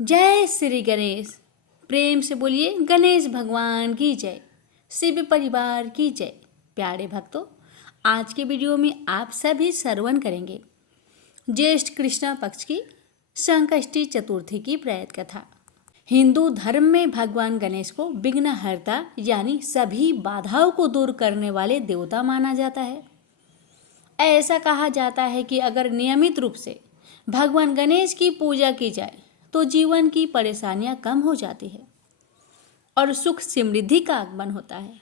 जय श्री गणेश। प्रेम से बोलिए गणेश भगवान की जय, शिव परिवार की जय। प्यारे भक्तों, आज के वीडियो में आप सभी श्रवण करेंगे ज्येष्ठ कृष्ण पक्ष की संकष्टी चतुर्थी की प्रेत कथा। हिंदू धर्म में भगवान गणेश को विघ्नहर्ता यानी सभी बाधाओं को दूर करने वाले देवता माना जाता है। ऐसा कहा जाता है कि अगर नियमित रूप से भगवान गणेश की पूजा की जाए तो जीवन की परेशानियां कम हो जाती है और सुख समृद्धि का आगमन होता है।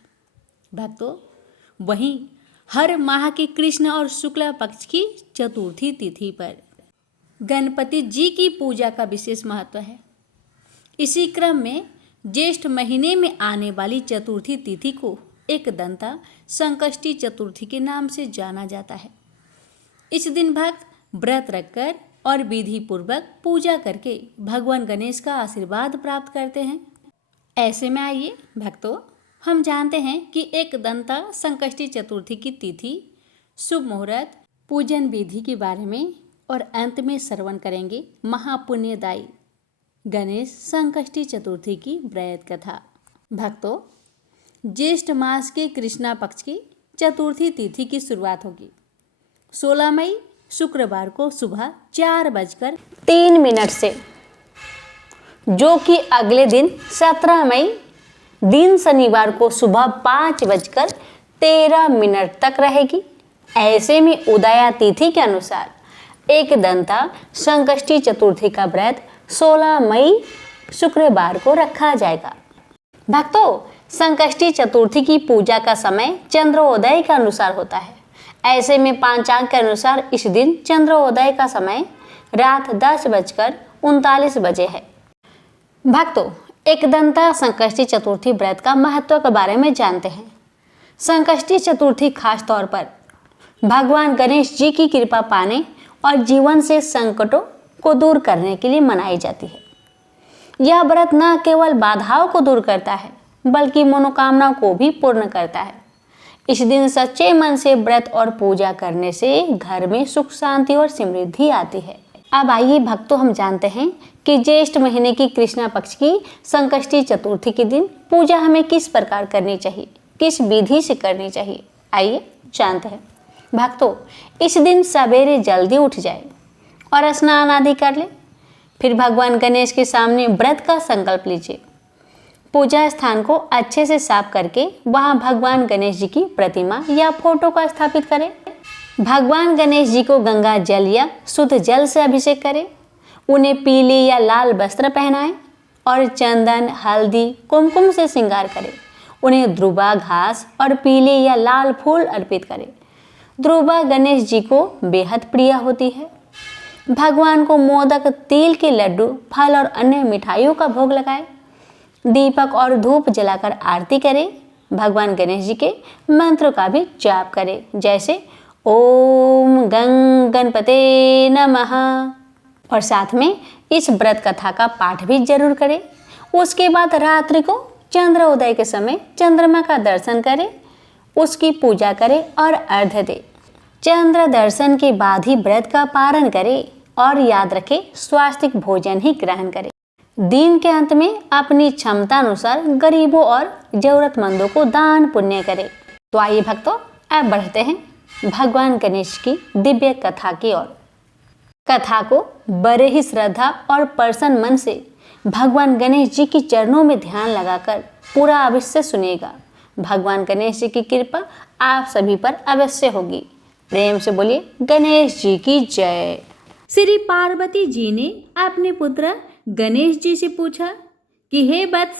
भक्तों, वहीं हर माह की कृष्ण और शुक्ला पक्ष की चतुर्थी तिथि पर गणपति जी की पूजा का विशेष महत्व है। इसी क्रम में ज्येष्ठ महीने में आने वाली चतुर्थी तिथि को एकदंता संकष्टी चतुर्थी के नाम से जाना जाता है। इस दिन भक्त व्रत रखकर और विधि पूर्वक पूजा करके भगवान गणेश का आशीर्वाद प्राप्त करते हैं। ऐसे में आइए भक्तों, हम जानते हैं कि एकदंता संकष्टी चतुर्थी की तिथि, शुभ मुहूर्त, पूजन विधि के बारे में और अंत में श्रवण करेंगे महापुण्यदायी गणेश संकष्टी चतुर्थी की व्रत कथा। भक्तों, ज्येष्ठ मास के कृष्णा पक्ष की चतुर्थी तिथि की शुरुआत होगी 16 मई शुक्रवार को सुबह 4:03 से, जो कि अगले दिन 17 मई दिन शनिवार को सुबह 5:13 तक रहेगी। ऐसे में उदया तिथि के अनुसार एकदंता संकष्टी चतुर्थी का व्रत 16 मई शुक्रवार को रखा जाएगा। भक्तों, संकष्टी चतुर्थी की पूजा का समय चंद्रोदय के अनुसार होता है। ऐसे में पंचांग के अनुसार इस दिन चंद्रोदय का समय रात 10:39 है। भक्तों, एकदंता संकष्टी चतुर्थी व्रत का महत्व के बारे में जानते हैं। संकष्टी चतुर्थी खास तौर पर भगवान गणेश जी की कृपा पाने और जीवन से संकटों को दूर करने के लिए मनाई जाती है। यह व्रत न केवल बाधाओं को दूर करता है बल्कि मनोकामनाओं को भी पूर्ण करता है। इस दिन सच्चे मन से व्रत और पूजा करने से घर में सुख शांति और समृद्धि आती है। अब आइए भक्तों, हम जानते हैं कि ज्येष्ठ महीने की कृष्णा पक्ष की संकष्टी चतुर्थी के दिन पूजा हमें किस प्रकार करनी चाहिए, किस विधि से करनी चाहिए। आइए जानते हैं। भक्तों, इस दिन सवेरे जल्दी उठ जाए और स्नान आदि कर ले। फिर भगवान गणेश के सामने व्रत का संकल्प लीजिए। पूजा स्थान को अच्छे से साफ करके वहां भगवान गणेश जी की प्रतिमा या फोटो का स्थापित करें। भगवान गणेश जी को गंगा जल या शुद्ध जल से अभिषेक करें। उन्हें पीले या लाल वस्त्र पहनाएं और चंदन, हल्दी, कुमकुम से श्रृंगार करें। उन्हें ध्रुवा घास और पीले या लाल फूल अर्पित करें। ध्रुवा गणेश जी को बेहद प्रिय होती है। भगवान को मोदक, तिल के लड्डू, फल और अन्य मिठाइयों का भोग लगाएं। दीपक और धूप जलाकर आरती करें। भगवान गणेश जी के मंत्र का भी जाप करें, जैसे ओम गं गणपते नमः। और साथ में इस व्रत कथा का पाठ भी जरूर करें। उसके बाद रात्रि को चंद्रोदय के समय चंद्रमा का दर्शन करें, उसकी पूजा करें और अर्घ्य दें। चंद्र दर्शन के बाद ही व्रत का पारण करें और याद रखें, स्वास्थ्य भोजन ही ग्रहण करें। दिन के अंत में अपनी क्षमता अनुसार गरीबों और जरूरतमंदों को दान पुण्य करें। तो आइए भक्तों, अब बढ़ते हैं भगवान गणेश की दिव्य कथा की ओर। कथा को बड़े ही श्रद्धा और प्रसन्न मन से भगवान गणेश जी की चरणों में ध्यान लगाकर पूरा अवश्य सुनिएगा। भगवान गणेश जी की कृपा आप सभी पर अवश्य होगी। प्रेम से बोलिए गणेश जी की जय। श्री पार्वती जी ने अपने पुत्र गणेश जी से पूछा कि हे वत्स,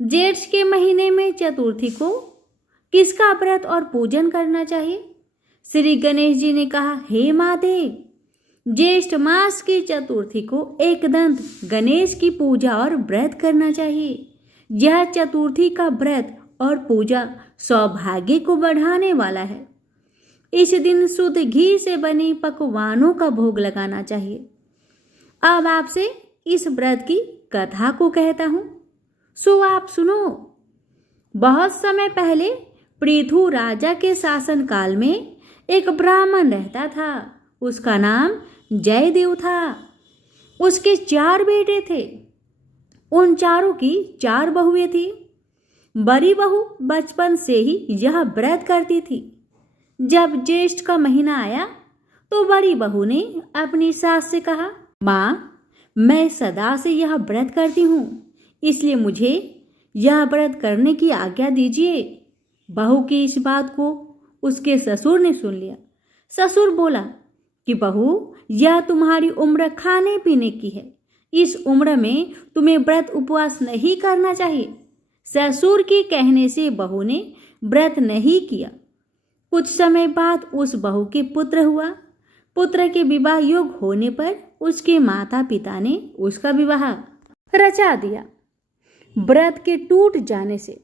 ज्येष्ठ के महीने में चतुर्थी को किसका व्रत और पूजन करना चाहिए? श्री गणेश जी ने कहा, हे महादेव, ज्येष्ठ मास की चतुर्थी को एकदंत गणेश की पूजा और व्रत करना चाहिए। यह चतुर्थी का व्रत और पूजा सौभाग्य को बढ़ाने वाला है। इस दिन शुद्ध घी से बने पकवानों का भोग लगाना चाहिए। अब आपसे इस व्रत की कथा को कहता हूं, सो आप सुनो। बहुत समय पहले पृथु राजा के शासन काल में एक ब्राह्मण रहता था। उसका नाम जयदेव था। उसके 4 बेटे थे। उन चारों की 4 बहुएं थी। बड़ी बहू बचपन से ही यह व्रत करती थी। जब ज्येष्ठ का महीना आया तो बड़ी बहू ने अपनी सास से कहा, माँ, मैं सदा से यह व्रत करती हूँ, इसलिए मुझे यह व्रत करने की आज्ञा दीजिए। बहू की इस बात को उसके ससुर ने सुन लिया। ससुर बोला कि बहू, यह तुम्हारी उम्र खाने पीने की है, इस उम्र में तुम्हें व्रत उपवास नहीं करना चाहिए। ससुर के कहने से बहू ने व्रत नहीं किया। कुछ समय बाद उस बहू के पुत्र हुआ। पुत्र के विवाह योग होने पर उसके माता पिता ने उसका विवाह रचा दिया। व्रत के टूट जाने से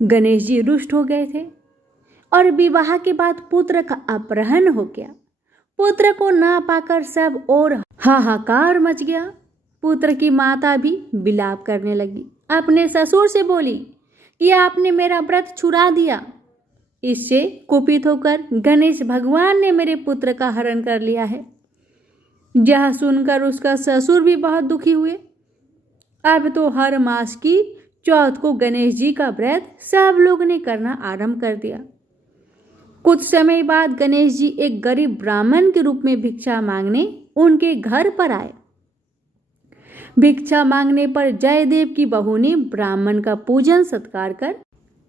गणेश जी रुष्ट हो गए थे और विवाह के बाद पुत्र का अपहरण हो गया। पुत्र को ना पाकर सब और हाहाकार मच गया। पुत्र की माता भी विलाप करने लगी। अपने ससुर से बोली कि आपने मेरा व्रत छुड़ा दिया। इससे कुपित होकर गणेश भगवान ने मेरे पुत्र का हरण कर लिया है। यह सुनकर उसका ससुर भी बहुत दुखी हुए। अब तो हर मास की चौथ को गणेश जी का व्रत सब लोग ने करना आरंभ कर दिया। कुछ समय बाद गणेश जी एक गरीब ब्राह्मण के रूप में भिक्षा मांगने उनके घर पर आए। भिक्षा मांगने पर जयदेव की बहू ने ब्राह्मण का पूजन सत्कार कर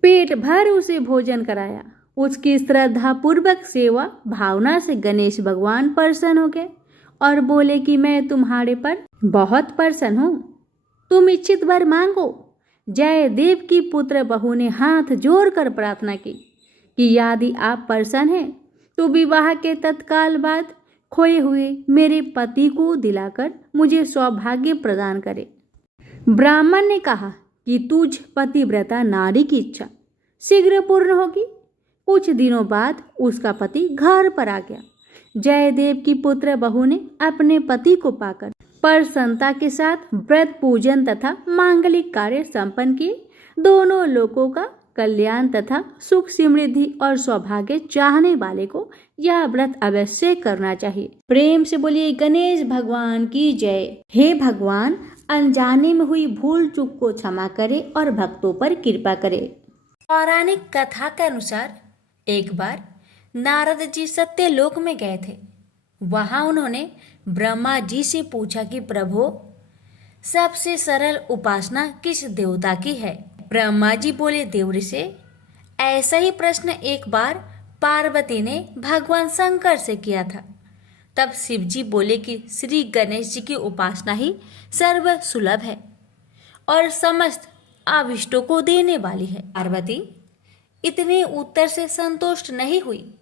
पेट भर उसे भोजन कराया। उसकी श्रद्धा पूर्वक सेवा भावना से गणेश भगवान प्रसन्न हो गए और बोले कि मैं तुम्हारे पर बहुत प्रसन्न हूँ, तुम इच्छित वर मांगो। जयदेव की पुत्र बहू ने हाथ जोड़कर प्रार्थना की कि यदि आप प्रसन्न हैं तो विवाह के तत्काल बाद खोए हुए मेरे पति को दिलाकर मुझे सौभाग्य प्रदान करे। ब्राह्मण ने कहा कि तुझ पतिव्रता नारी की इच्छा शीघ्र पूर्ण होगी। कुछ दिनों बाद उसका पति घर पर आ गया। जयदेव की पुत्र बहू ने अपने पति को पाकर प्रसन्नता के साथ व्रत पूजन तथा मांगलिक कार्य संपन्न किए। दोनों लोगों का कल्याण तथा सुख समृद्धि और सौभाग्य चाहने वाले को यह व्रत अवश्य करना चाहिए। प्रेम से बोलिए गणेश भगवान की जय। हे भगवान, अनजाने में हुई भूल चूक को क्षमा करे और भक्तों पर कृपा करे। पौराणिक कथा के अनुसार एक बार नारद जी सत्यलोक में गए थे। वहां उन्होंने ब्रह्मा जी से पूछा कि प्रभु, सबसे सरल उपासना किस देवता की है? ब्रह्मा जी बोले, देव ऋषि, ऐसा ही प्रश्न एक बार पार्वती ने भगवान शंकर से किया था। तब शिव जी बोले कि श्री गणेश जी की उपासना ही सर्व सुलभ है और समस्त अभिष्टों को देने वाली है। पार्वती इतने उत्तर से संतुष्ट नहीं हुई,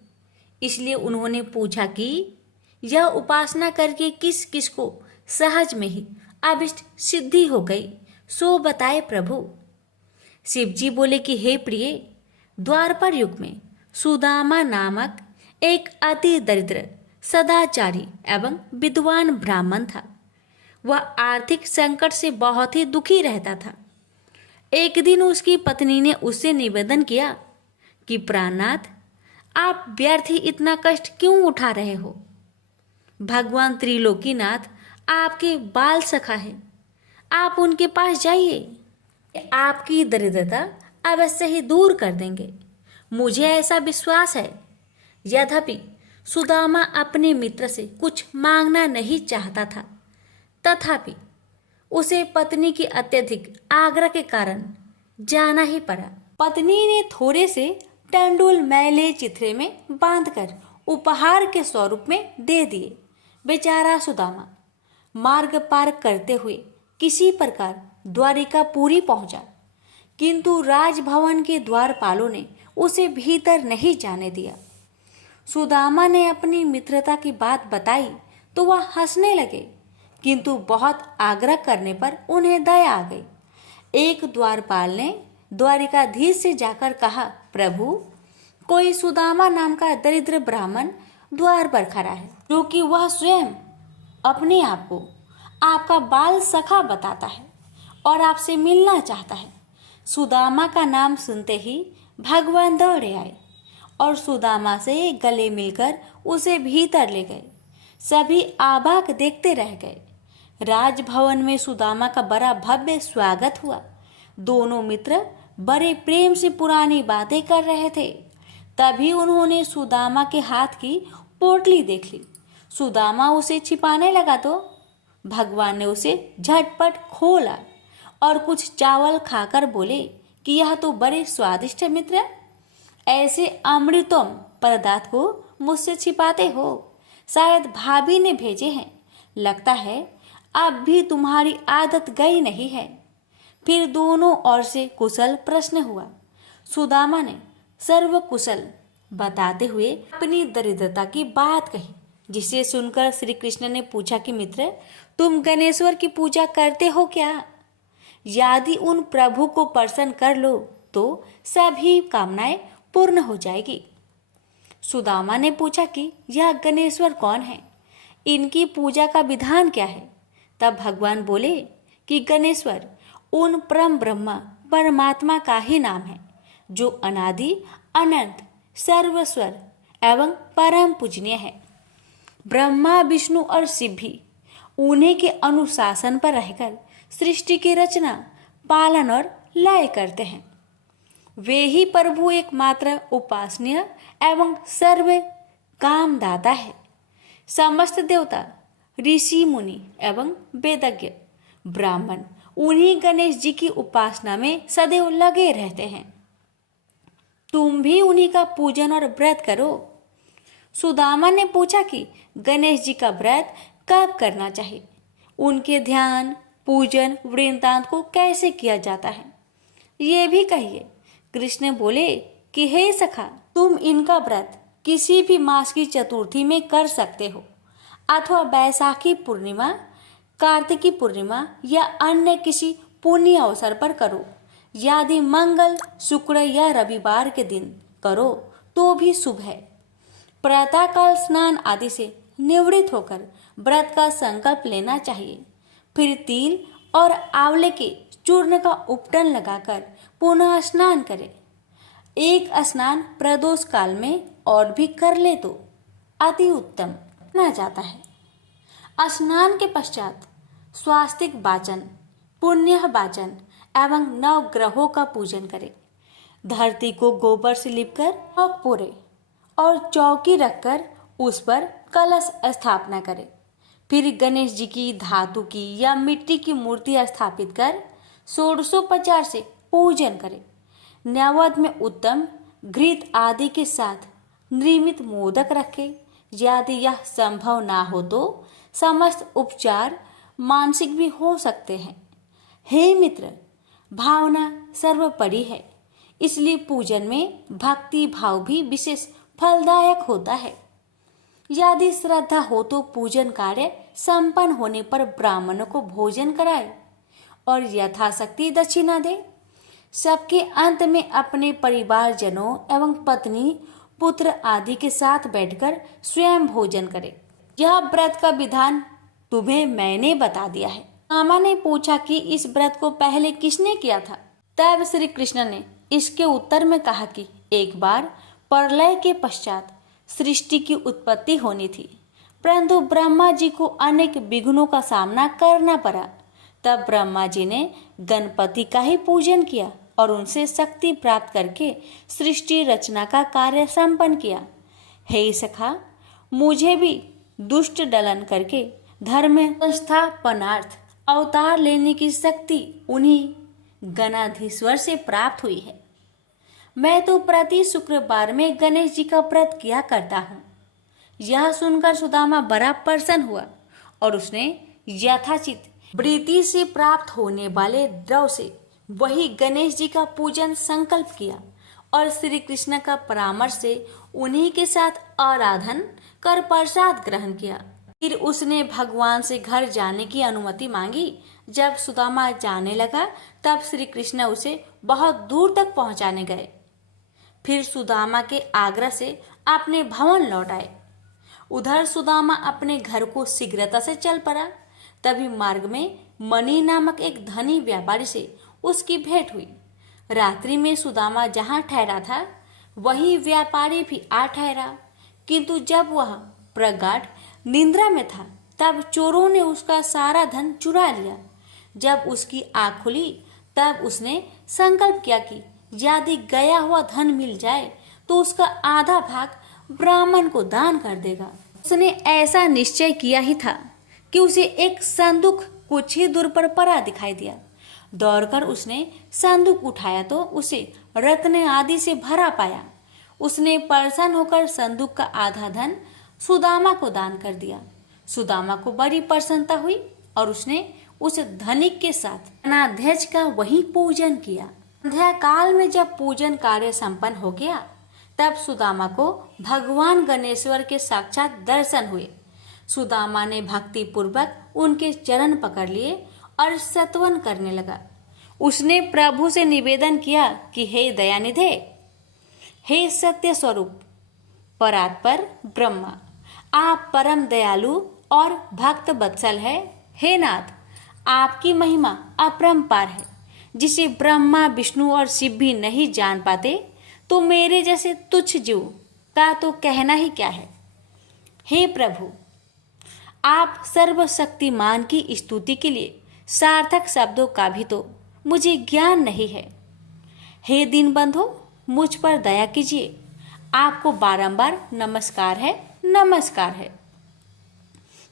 इसलिए उन्होंने पूछा कि यह उपासना करके किस किस को सहज में ही अभिष्ट सिद्धि हो गई, सो बताए प्रभु। शिव जी बोले कि हे प्रिय, द्वापर युग में सुदामा नामक एक अति दरिद्र सदाचारी एवं विद्वान ब्राह्मण था। वह आर्थिक संकट से बहुत ही दुखी रहता था। एक दिन उसकी पत्नी ने उससे निवेदन किया कि प्राणनाथ, आप व्यर्थ ही इतना कष्ट क्यों उठा रहे हो? भगवान त्रिलोकीनाथ आपके बाल सखा है, आप उनके पास जाइए, आपकी दरिद्रता अवश्य ही दूर कर देंगे। मुझे ऐसा विश्वास है। यद्यपि सुदामा अपने मित्र से कुछ मांगना नहीं चाहता था, तथापि उसे पत्नी की अत्यधिक आग्रह के कारण जाना ही पड़ा। पत्नी ने थोड़े से टंडुल मैले चिथड़े में बांधकर उपहार के स्वरूप में दे दिए। बेचारा सुदामा मार्ग पार करते हुए किसी प्रकार द्वारिकापुरी पहुंचा, किंतु राजभवन के द्वारपालों ने उसे भीतर नहीं जाने दिया। सुदामा ने अपनी मित्रता की बात बताई तो वह हंसने लगे, किंतु बहुत आग्रह करने पर उन्हें दया आ गई। एक द्वारपाल ने द्वारिकाधीश से जाकर कहा, प्रभु, कोई सुदामा नाम का दरिद्र ब्राह्मण द्वार पर खड़ा है, जो कि वह स्वयं अपने आप को आपका बाल सखा बताता है और आपसे मिलना चाहता है। सुदामा का नाम सुनते ही भगवान दौड़े आए और सुदामा से गले मिलकर उसे भीतर ले गए। सभी आबाक देखते रह गए। राजभवन में सुदामा का बड़ा भव्य स्वागत हुआ। दोनों मित्र बड़े प्रेम से पुरानी बातें कर रहे थे। तभी उन्होंने सुदामा के हाथ की पोटली देख ली। सुदामा उसे छिपाने लगा तो भगवान ने उसे झटपट खोला और कुछ चावल खाकर बोले कि यह तो बड़े स्वादिष्ट है मित्र, ऐसे अमृतम पदार्थ को मुझसे छिपाते हो। शायद भाभी ने भेजे हैं, लगता है अब भी तुम्हारी आदत गई नहीं है। फिर दोनों ओर से कुशल प्रश्न हुआ। सुदामा ने सर्व कुशल बताते हुए अपनी दरिद्रता की बात कही, जिसे सुनकर श्री कृष्ण ने पूछा कि मित्र, तुम गणेश्वर की पूजा करते हो क्या? यदि उन प्रभु को प्रसन्न कर लो तो सभी कामनाएं पूर्ण हो जाएगी। सुदामा ने पूछा कि यह गणेश्वर कौन है, इनकी पूजा का विधान क्या है? तब भगवान बोले कि गणेश्वर उन परम ब्रह्मा परमात्मा का ही नाम है, जो अनादि अनंत सर्वस्वर एवं परम पूजनीय है। ब्रह्मा विष्णु और शिव भी उन्हीं के अनुशासन पर रहकर सृष्टि की रचना, पालन और लय करते हैं। वे ही प्रभु एकमात्र उपासनीय एवं सर्व कामदाता है। समस्त देवता, ऋषि मुनि एवं वेदज्ञ ब्राह्मण उन्हीं गणेश जी की उपासना में सदैव लगे रहते हैं। तुम भी उन्हीं का पूजन और व्रत करो। सुदामा ने पूछा कि गणेश जी का व्रत कब करना चाहिए, उनके ध्यान, पूजन वृंतांत को कैसे किया जाता है, ये भी कहिए। कृष्ण बोले कि हे सखा, तुम इनका व्रत किसी भी मास की चतुर्थी में कर सकते हो, अथवा बैसाखी पूर्णिमा, कार्तिकी पूर्णिमा या अन्य किसी पुण्य अवसर पर करो। यदि मंगल, शुक्र या रविवार के दिन करो तो भी शुभ है। प्रातःकाल स्नान आदि से निवृत्त होकर व्रत का संकल्प लेना चाहिए। फिर तिल और आंवले के चूर्ण का उपटन लगाकर पुनः स्नान करें। एक स्नान प्रदोष काल में और भी कर ले तो अति उत्तम माना जाता है। स्नान के पश्चात स्वास्तिक वाचन, पुण्य वाचन एवं नवग्रहों का पूजन करें। धरती को गोबर से लिपकर चौक पोरे और चौकी रखकर उस पर कलश स्थापना करें। फिर गणेश जी की धातु की या मिट्टी की मूर्ति स्थापित कर षोडशोपचार से पूजन करें। नैवेद्य में उत्तम घृत आदि के साथ निर्मित मोदक रखें। यदि यह संभव ना हो तो समस्त उपचार मानसिक भी हो सकते हैं। हे मित्र, भावना सर्वोपरि है, इसलिए पूजन में भक्ति भाव भी विशेष फलदायक होता है। यदि श्रद्धा हो तो पूजन कार्य संपन्न होने पर ब्राह्मणों को भोजन कराए और यथाशक्ति दक्षिणा दे। सबके अंत में अपने परिवारजनों एवं पत्नी, पुत्र आदि के साथ बैठकर स्वयं भोजन करे। यह व्रत का विधान तुम्हें मैंने बता दिया है। मामा ने पूछा कि इस व्रत को पहले किसने किया था? तब श्री कृष्ण ने इसके उत्तर में कहा कि एक बार प्रलय के पश्चात सृष्टि की उत्पत्ति होनी थी, परंतु ब्रह्मा जी को अनेक विघ्नों का सामना करना पड़ा। तब ब्रह्मा जी ने गणपति का ही पूजन किया और उनसे शक्ति प्राप्त करके सृष्टि रचना का कार्य संपन्न किया। हे सखा, मुझे भी दुष्ट दलन करके धर्म संस्थापनार्थ अवतार लेने की शक्ति उन्हीं गणाधीश्वर से प्राप्त हुई है। मैं तो प्रति शुक्रवार में गणेश जी का व्रत किया करता हूँ। यह सुनकर सुदामा बड़ा प्रसन्न हुआ और उसने यथाचित वृत्ति से प्राप्त होने वाले द्रव्य से वही गणेश जी का पूजन संकल्प किया और श्री कृष्ण का परामर्श से उन्हीं के साथ आराधन कर प्रसाद ग्रहण किया। फिर उसने भगवान से घर जाने की अनुमति मांगी। जब सुदामा जाने लगा तब श्री कृष्ण उसे बहुत दूर तक पहुंचाने गए। फिर सुदामा के आग्रह से अपने भवन लौट आए। उधर सुदामा अपने घर को शीघ्रता से चल पड़ा। तभी मार्ग में मणि नामक एक धनी व्यापारी से उसकी भेंट हुई। रात्रि में सुदामा जहाँ ठहरा था वही व्यापारी भी आ ठहरा, किंतु जब वह प्रगाढ़ निद्रा में था तब चोरों ने उसका सारा धन चुरा लिया। जब उसकी आँख खुली तब उसने संकल्प किया कि यदि गया हुआ धन मिल जाए तो उसका आधा भाग ब्राह्मण को दान कर देगा। उसने ऐसा निश्चय किया ही था कि उसे एक संदूक कुछ ही दूर पर पड़ा दिखाई दिया। दौड़कर उसने संदूक उठाया तो उसे रत्न आदि से भरा पाया। उसने प्रसन्न होकर संदूक का आधा धन सुदामा को दान कर दिया। सुदामा को बड़ी प्रसन्नता हुई और उसने उस धनिक के साथ धनाध्यक्ष का वही पूजन किया। संध्या काल में जब पूजन कार्य संपन्न हो गया तब सुदामा को भगवान गणेश्वर के साक्षात दर्शन हुए। सुदामा ने भक्ति पूर्वक उनके चरण पकड़ लिए और स्तवन करने लगा। उसने प्रभु से निवेदन किया कि हे दयानिधे, हे सत्य स्वरूप परात्पर ब्रह्मा, आप परम दयालु और भक्त वत्सल है। हे नाथ, आपकी महिमा अपरंपार है, जिसे ब्रह्मा विष्णु और शिव भी नहीं जान पाते, तो मेरे जैसे तुच्छ जीव का तो कहना ही क्या है। हे प्रभु, आप सर्वशक्तिमान की स्तुति के लिए सार्थक शब्दों का भी तो मुझे ज्ञान नहीं है। हे दीनबंधो, मुझ पर दया कीजिए। आपको बारंबार नमस्कार है, नमस्कार है।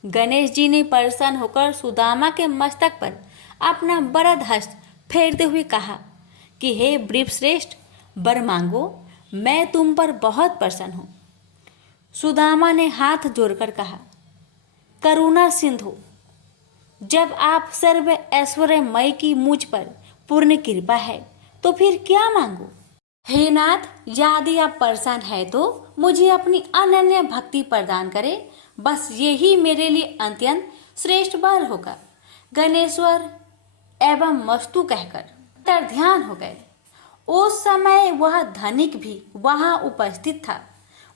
गणेश जी ने प्रसन्न होकर सुदामा के मस्तक पर अपना वरद हस्त फेरते हुए कहा कि हे वृषश्रेष्ठ, वर मांगो, मैं तुम पर बहुत प्रसन्न हूँ। सुदामा ने हाथ जोड़कर कहा, करुणा सिंधु, जब आप सर्व ऐश्वर्यमय की मुझ पर पूर्ण कृपा है तो फिर क्या मांगो। हे नाथ, यदि आप प्रसन्न है तो मुझे अपनी अनन्य भक्ति प्रदान करें। बस यही मेरे लिए अत्यंत श्रेष्ठ वर होगा। गणेश्वर एवं मस्तु कहकर तर ध्यान हो गए। उस समय वह धनिक भी वहां उपस्थित था।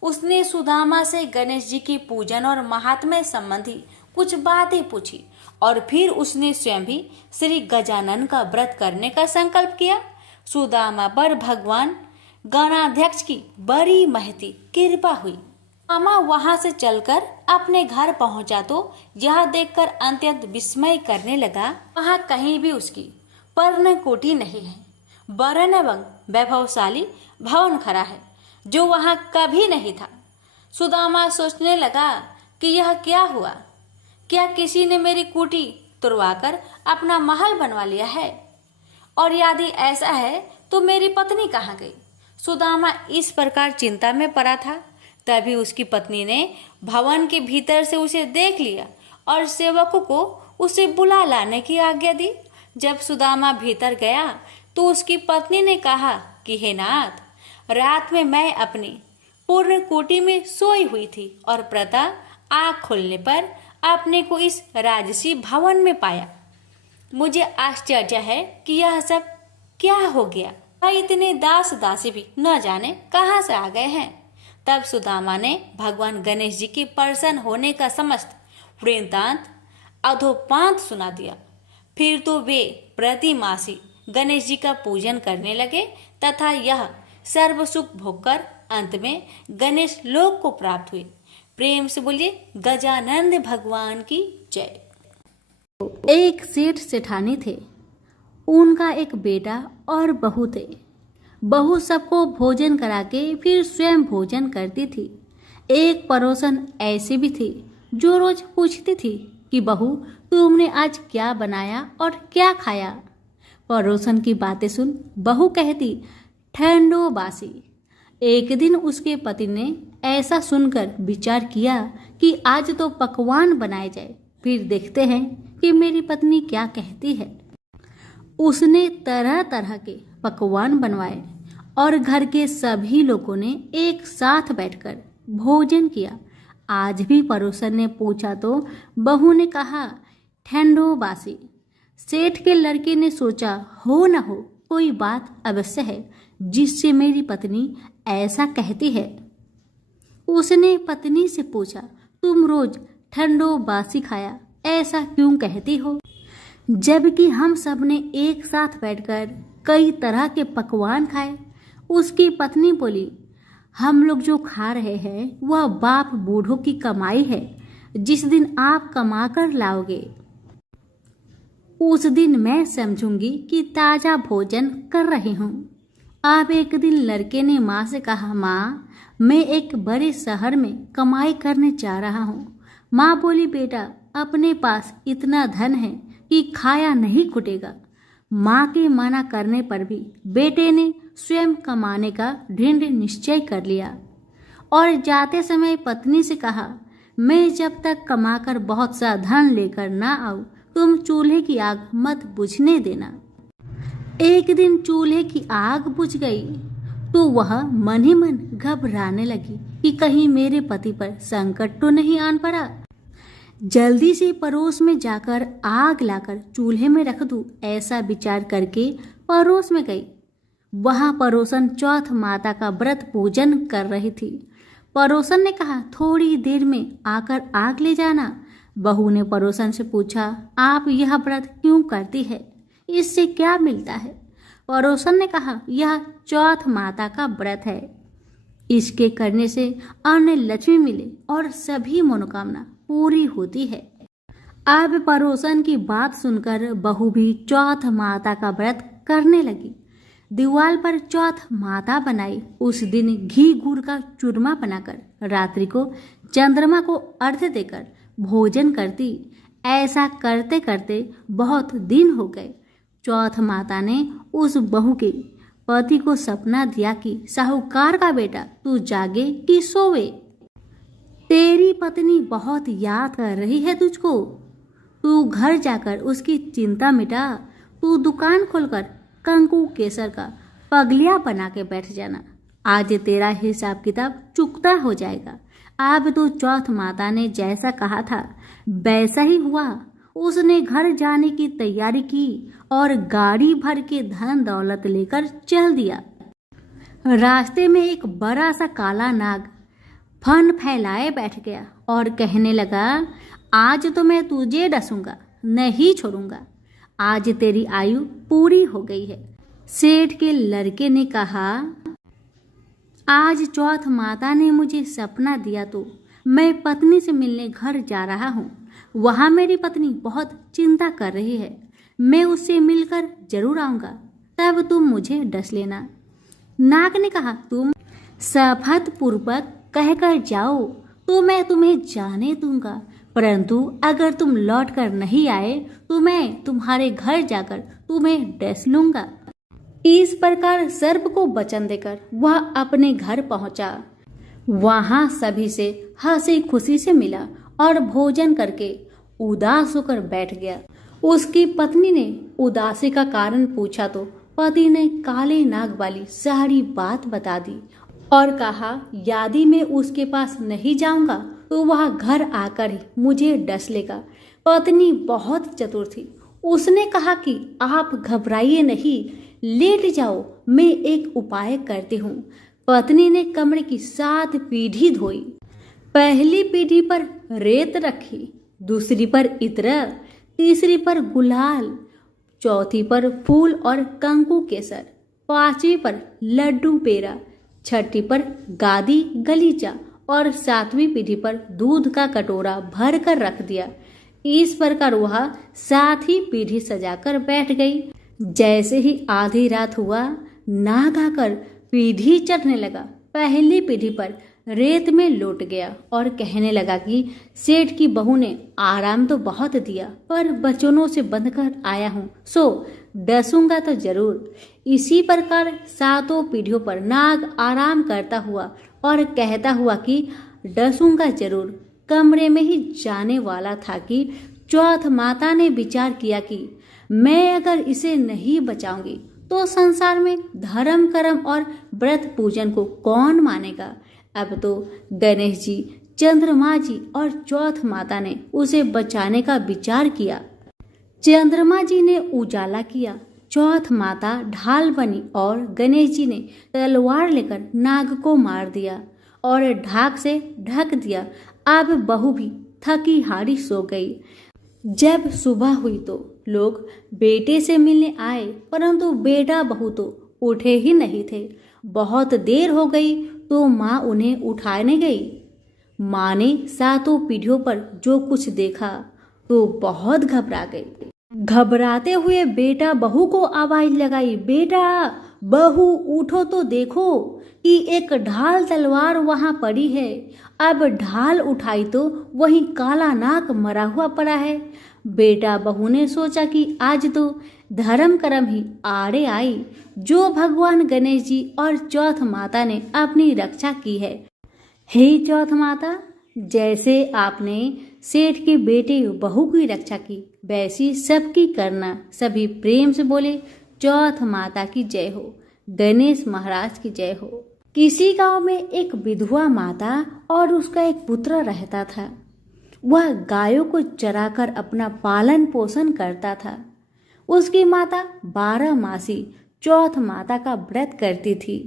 उसने सुदामा से गणेश जी के पूजन और महात्म्य संबंधी कुछ बातें पूछी और फिर उसने स्वयं भी श्री गजानन का व्रत करने का संकल्प किया। सुदामा पर भगवान गणाध्यक्ष की बड़ी महती कृपा हुई। मामा वहां से चलकर अपने घर पहुंचा तो यह देखकर अत्यंत विस्मय करने लगा, वहां कहीं भी उसकी पर्णकुटी नहीं है, वरन एवं वैभवशाली भवन खड़ा है जो वहां कभी नहीं था। सुदामा सोचने लगा कि यह क्या हुआ, क्या किसी ने मेरी कुटी तुड़वाकर अपना महल बनवा लिया है, और यदि ऐसा है तो मेरी पत्नी कहाँ गई। सुदामा इस प्रकार चिंता में पड़ा था। तभी उसकी पत्नी ने भवन के भीतर से उसे देख लिया और सेवकों को उसे बुला लाने की आज्ञा दी। जब सुदामा भीतर गया तो उसकी पत्नी ने कहा कि हे नाथ, रात में मैं अपनी पूर्ण कोटि में सोई हुई थी और प्रातः आँख खोलने पर अपने को इस राजसी भवन में पाया। मुझे आश्चर्य है कि यह सब क्या हो गया। इतने दास दासी भी न जाने कहाँ से आ गए हैं। तब सुदामा ने भगवान गणेश जी के प्रसन्न होने का समस्त वृत्तांत अधोपांत सुना दिया। फिर तो वे प्रतिमासी गणेश जी का पूजन करने लगे तथा यह सर्व सुख भोगकर अंत में गणेश लोक को प्राप्त हुए। प्रेम से बोलिए गजानंद भगवान की जय। एक सेठ सेठानी थे। उनका एक बेटा और बहू थे। बहू सबको भोजन करा के फिर स्वयं भोजन करती थी। एक पड़ोसन ऐसी भी थी जो रोज पूछती थी कि बहू, तुमने आज क्या बनाया और क्या खाया। पड़ोसन की बातें सुन बहू कहती, ठंडो बासी। एक दिन उसके पति ने ऐसा सुनकर विचार किया कि आज तो पकवान बनाए जाए, फिर देखते हैं कि मेरी पत्नी क्या कहती है। उसने तरह तरह के पकवान बनवाए और घर के सभी लोगों ने एक साथ बैठकर भोजन किया। आज भी पड़ोसन ने पूछा तो बहू ने कहा, ठंडो बासी। सेठ के लड़के ने सोचा, हो न हो कोई बात अवश्य है जिससे मेरी पत्नी ऐसा कहती है। उसने पत्नी से पूछा, तुम रोज ठंडो बासी खाया ऐसा क्यों कहती हो, जबकि हम सब ने एक साथ बैठकर कई तरह के पकवान खाए। उसकी पत्नी बोली, हम लोग जो खा रहे हैं वह बाप बूढ़ों की कमाई है। जिस दिन आप कमा कर लाओगे उस दिन मैं समझूंगी कि ताजा भोजन कर रही हूँ। अब एक दिन लड़के ने माँ से कहा, माँ मैं एक बड़े शहर में कमाई करने जा रहा हूँ। माँ बोली, बेटा अपने पास इतना धन है कि खाया नहीं खुटेगा। माँ के मना करने पर भी बेटे ने स्वयं कमाने का दृढ़ निश्चय कर लिया और जाते समय पत्नी से कहा, मैं जब तक कमाकर बहुत सा धन लेकर ना आऊं तुम चूल्हे की आग मत बुझने देना। एक दिन चूल्हे की आग बुझ गई तो वह मन ही मन घबराने लगी कि कहीं मेरे पति पर संकट तो नहीं आन पड़ा। जल्दी से पड़ोस में जाकर आग लाकर चूल्हे में रख दूं, ऐसा विचार करके पड़ोस में गई। वहां पड़ोसन चौथ माता का व्रत पूजन कर रही थी। पड़ोसन ने कहा, थोड़ी देर में आकर आग ले जाना। बहू ने पड़ोसन से पूछा, आप यह व्रत क्यों करती है, इससे क्या मिलता है? पड़ोसन ने कहा, यह चौथ माता का व्रत है, इसके करने से अन्न लक्ष्मी मिले और सभी मनोकामना पूरी होती है। अब पड़ोसन की बात सुनकर बहू भी चौथ माता का व्रत करने लगी। दीवार पर चौथ माता बनाई। उस दिन घी गुड़ का चूरमा बनाकर रात्रि को चंद्रमा को अर्घ्य देकर भोजन करती। ऐसा करते करते बहुत दिन हो गए। चौथ माता ने उस बहू के पति को सपना दिया कि साहूकार का बेटा तू जागे कि सोवे, तेरी पत्नी बहुत याद कर रही है तुझको। तू घर जाकर उसकी चिंता मिटा। तू दुकान खोलकर कंकु केसर का पगलिया बना के बैठ जाना। आज तेरा हिसाब किताब चुकता हो जाएगा। अब तो चौथ माता ने जैसा कहा था वैसा ही हुआ। उसने घर जाने की तैयारी की और गाड़ी भर के धन दौलत लेकर चल दिया। रास्ते में एक बड़ा सा काला नाग फन फैलाए बैठ गया और कहने लगा, आज तो मैं तुझे डसूंगा, नहीं छोड़ूंगा। आज तेरी आयु पूरी हो गई है। सेठ के लड़के ने कहा, आज चौथ माता ने मुझे सपना दिया तो मैं पत्नी से मिलने घर जा रहा हूँ। वहाँ मेरी पत्नी बहुत चिंता कर रही है। मैं उससे मिलकर जरूर आऊँगा, तब तुम मुझे डस लेना। नाग ने कहा, तुम शपथ पूर्वक कहकर जाओ तो मैं तुम्हें जाने दूंगा, परंतु अगर तुम लौट कर नहीं आए तो मैं तुम्हारे घर जाकर तुम्हें डस लूंगा। इस प्रकार सर्प को वचन देकर वह अपने घर पहुंचा। वहां सभी से हंसी खुशी से मिला और भोजन करके उदास होकर बैठ गया। उसकी पत्नी ने उदासी का कारण पूछा तो पति ने काले नाग वाली सारी बात बता दी और कहा, यदि मैं उसके पास नहीं जाऊंगा तो वह घर आकर ही मुझे डस लेगा। पत्नी बहुत चतुर थी। उसने कहा कि आप घबराइए नहीं, लेट जाओ, मैं एक उपाय करती हूँ। पत्नी ने कमरे की 7 पीढ़ी धोई। पहली पीढ़ी पर रेत रखी, दूसरी पर इत्र, तीसरी पर गुलाल, चौथी पर फूल और कंकु केसर, 5वीं पर लड्डू पेड़ा, 6ठी पर गादी गलीचा और 7वीं पीढ़ी पर दूध का कटोरा भर कर रख दिया। इस प्रकार वह 7वीं पीढ़ी सजाकर बैठ गई। जैसे ही आधी रात हुआ, नाग आकर पीढ़ी चढ़ने लगा। पहली पीढ़ी पर रेत में लौट गया और कहने लगा कि सेठ की बहू ने आराम तो बहुत दिया, पर बचनों से बंधकर आया हूँ, सो डसूंगा तो जरूर। इसी प्रकार 7 पीढ़ियों पर नाग आराम करता हुआ और कहता हुआ कि डसूंगा जरूर कमरे में ही जाने वाला था कि चौथ माता ने विचार किया कि मैं अगर इसे नहीं बचाऊंगी तो संसार में धर्म कर्म और व्रत पूजन को कौन मानेगा। अब तो गणेश जी, चंद्रमा जी और चौथ माता ने उसे बचाने का विचार किया। चंद्रमा जी ने उजाला किया, चौथ माता ढाल बनी और गणेश जी ने तलवार लेकर नाग को मार दिया और ढाक से ढक दिया। अब बहू भी थकी हारी सो गई। जब सुबह हुई तो लोग बेटे से मिलने आए, परंतु बेटा बहू तो उठे ही नहीं थे। बहुत देर हो गई तो माँ उन्हें उठाने गई। माँ ने 7 पीढ़ियों पर जो कुछ देखा तो बहुत घबरा गई। घबराते हुए बेटा बहू को आवाज लगाई, बेटा बहू उठो तो देखो कि एक ढाल तलवार वहां पड़ी है। अब ढाल उठाई तो वही काला नाग मरा हुआ पड़ा है। बेटा बहू ने सोचा कि आज तो धर्म कर्म ही आड़े आई, जो भगवान गणेश जी और चौथ माता ने अपनी रक्षा की है। हे चौथ माता, जैसे आपने सेठ के बेटे बहू की रक्षा की वैसी सबकी करना। सभी प्रेम से बोले, चौथ माता की जय हो, गणेश महाराज की जय हो। किसी गांव में एक विधवा माता और उसका एक पुत्र रहता था। वह गायों को चराकर अपना पालन पोषण करता था। उसकी माता 12 मासी चौथ माता का व्रत करती थी।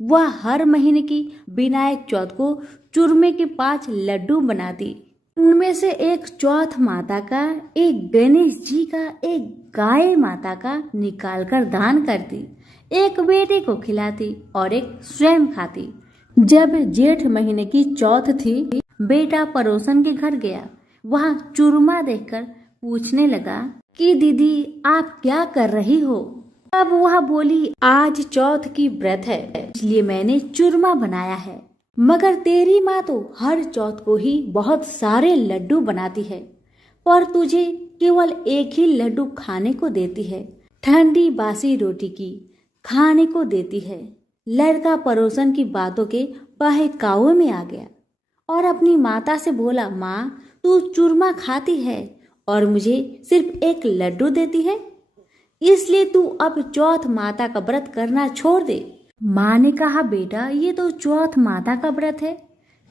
वह हर महीने की विनायक चौथ को चूरमे के 5 लड्डू बनाती। उनमें से एक चौथ माता का, एक गणेश जी का, एक गाय माता का निकालकर दान करती, एक बेटे को खिलाती और एक स्वयं खाती। जब जेठ महीने की चौथ थी, बेटा पड़ोसन के घर गया। वहां चूरमा देखकर पूछने लगा कि दीदी आप क्या कर रही हो? अब वह बोली, आज चौथ की व्रत है इसलिए मैंने चूरमा बनाया है। मगर तेरी माँ तो हर चौथ को ही बहुत सारे लड्डू बनाती है, पर तुझे केवल एक ही लड्डू खाने को देती है। ठंडी बासी रोटी की खाने को देती है। लड़का पड़ोसन की बातों के बहकावे में आ गया और अपनी माता से बोला, माँ तू चूरमा खाती है और मुझे सिर्फ एक लड्डू देती है, इसलिए तू अब चौथ माता का व्रत करना छोड़ दे। माँ ने कहा, बेटा ये तो चौथ माता का व्रत है,